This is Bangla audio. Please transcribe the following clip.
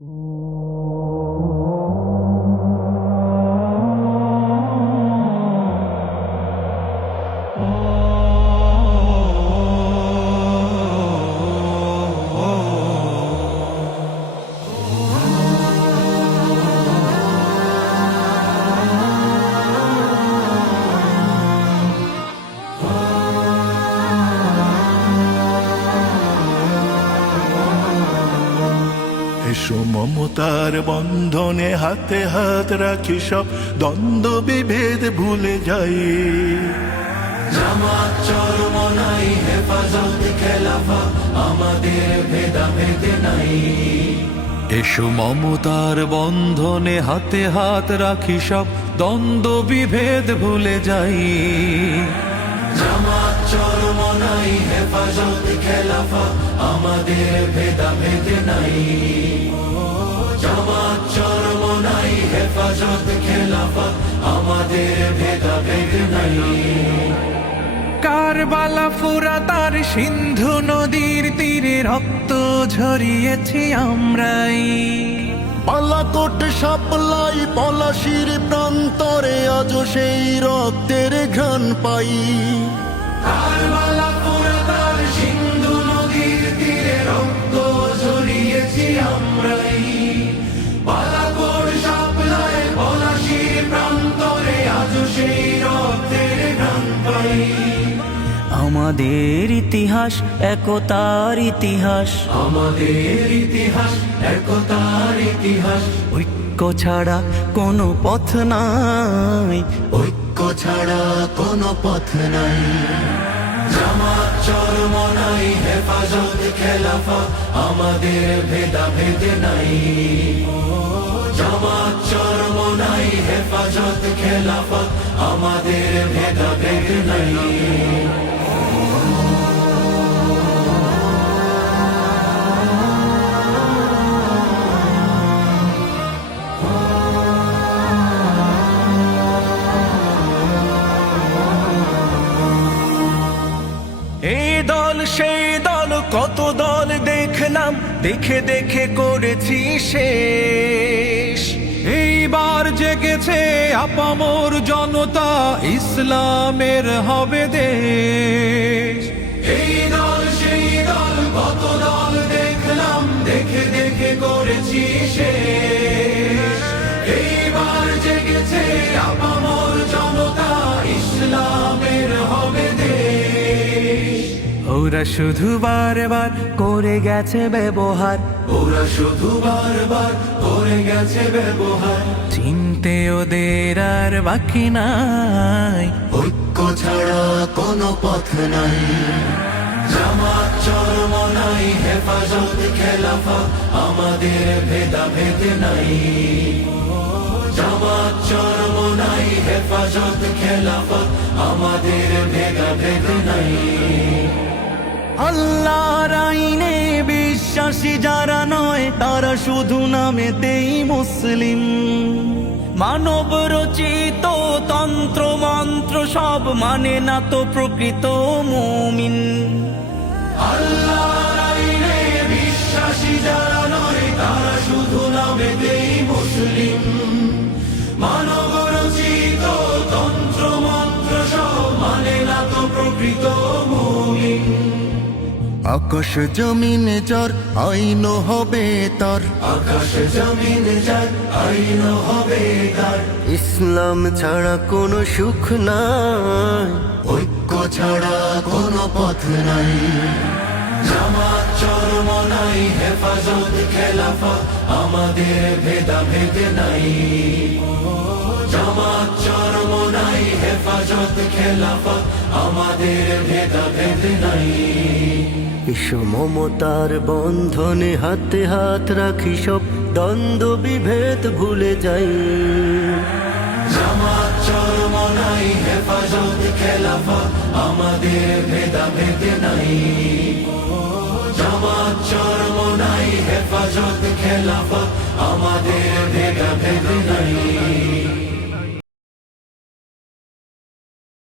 এসো মমতার বন্ধনে হাতে হাত রাখি, সব দ্বন্দ্ব বিভেদ ভুলে যাই। জামাত চরমনাই হেফাজত খেলাফা, আমাদের ভেদাভেদ নাই। এসো মমতার বন্ধনে হাতে হাত রাখি, সব দ্বন্দ্ব বিভেদ ভুলে যাই। জামাত চরমনাই হেফাজত খেলাফা, আমাদের ভেদাভেদ নাই। জামাত চরমনাই হেফাজত খেলাফা, আমাদের ভেদাভেদ নাই। কারবালা ফুরাত আর সিন্ধু নদীর তীরে রক্ত ঝরিয়েছি আমরাই। বালাকোট সাপলাই পলাশির প্রান্তরে আজ সেই রক্তের ঘ্রাণ পাই। কারবালা ফুরাত আর সিন্ধু নদীর তীরে রক্ত ঝরিয়েছি আমরাই। বালাকোট সাপলাই পলাশির প্রান্তরে আজ সেই রক্তের ঘ্রাণ পাই। আমাদের ইতিহাস একতার ইতিহাস, আমাদের ইতিহাস একতার ইতিহাস। ঐক্য ছাড়া কোনো পথ নাই, ঐক্য ছাড়া কোনো পথ নাই। জামাত চরমনাই হেফাজত খেলাফা, আমাদের ভেদাভেদ নাই। জামাত চরমনাই হেফাজত খেলাফা, আমাদের ভেদাভেদ নাই। এই দল সেই দল কত দল দেখলাম, দেখে দেখে করেছি শেষ। এইবার জেগেছে আপামর জনতা, ইসলামের হবে দেশ। এই দল সেই দল কত দল দেখলাম, দেখে দেখে করেছি শেষ। এইবার জেগেছে আপামর জনতা, ইসলামের হবে দেশ। ওরা শুধু বারবার করে গেছে ব্যবহার, ওরা শুধু বারবার করে গেছে ব্যবহার। চিনতে ওদের আর বাকি নাই, ঐক্য ছাড়া কোনো পথ নাই। জামাত চরমনাই হেফাজত খেলাফা, আমাদের ভেদাভেদ নাই। জামাত চরমনাই হেফাজত খেলাফা, আমাদের ভেদাভেদ নাই। আল্লাহর আইনে বিশ্বাসী যারা নয়, তারা শুধু নামেতেই মুসলিম। মানব রচিত তন্ত্র মন্ত্র সব মানে না তো প্রকৃত মুমিন। আল্লাহর আইনে বিশ্বাসী যারা নয়, তারা শুধু নামেতেই মুসলিম। মানব রচিত তন্ত্র মন্ত্র সব মানে না তো প্রকৃত মুমিন। আকাশ জমিনে যার আইন হবে তার, আকাশ জমিন যার আইন হবে তার। ইসলাম ছাড়া কোনো সুখ নাই, ঐক্য ছাড়া কোনো পথ নাই। জামাত চরমনাই হেফাজত খেলাফা, আমাদের ভেদাভেদ নাই। জামাত চরমনাই হেফাজত খেলাফা, আমাদের ভেদাভেদ নাই। এসো মমতার বন্ধনে হাতে হাত রাখি, সব দ্বন্দ্ব বিভেদ ভুলে যাই। জামাত চরমনাই হেফাজত খেলাফা, আমাদের ভেদাভেদ নাই। জামাত চরমনাই হেফাজত খেলাফা, আমাদের ভেদাভেদ নাই।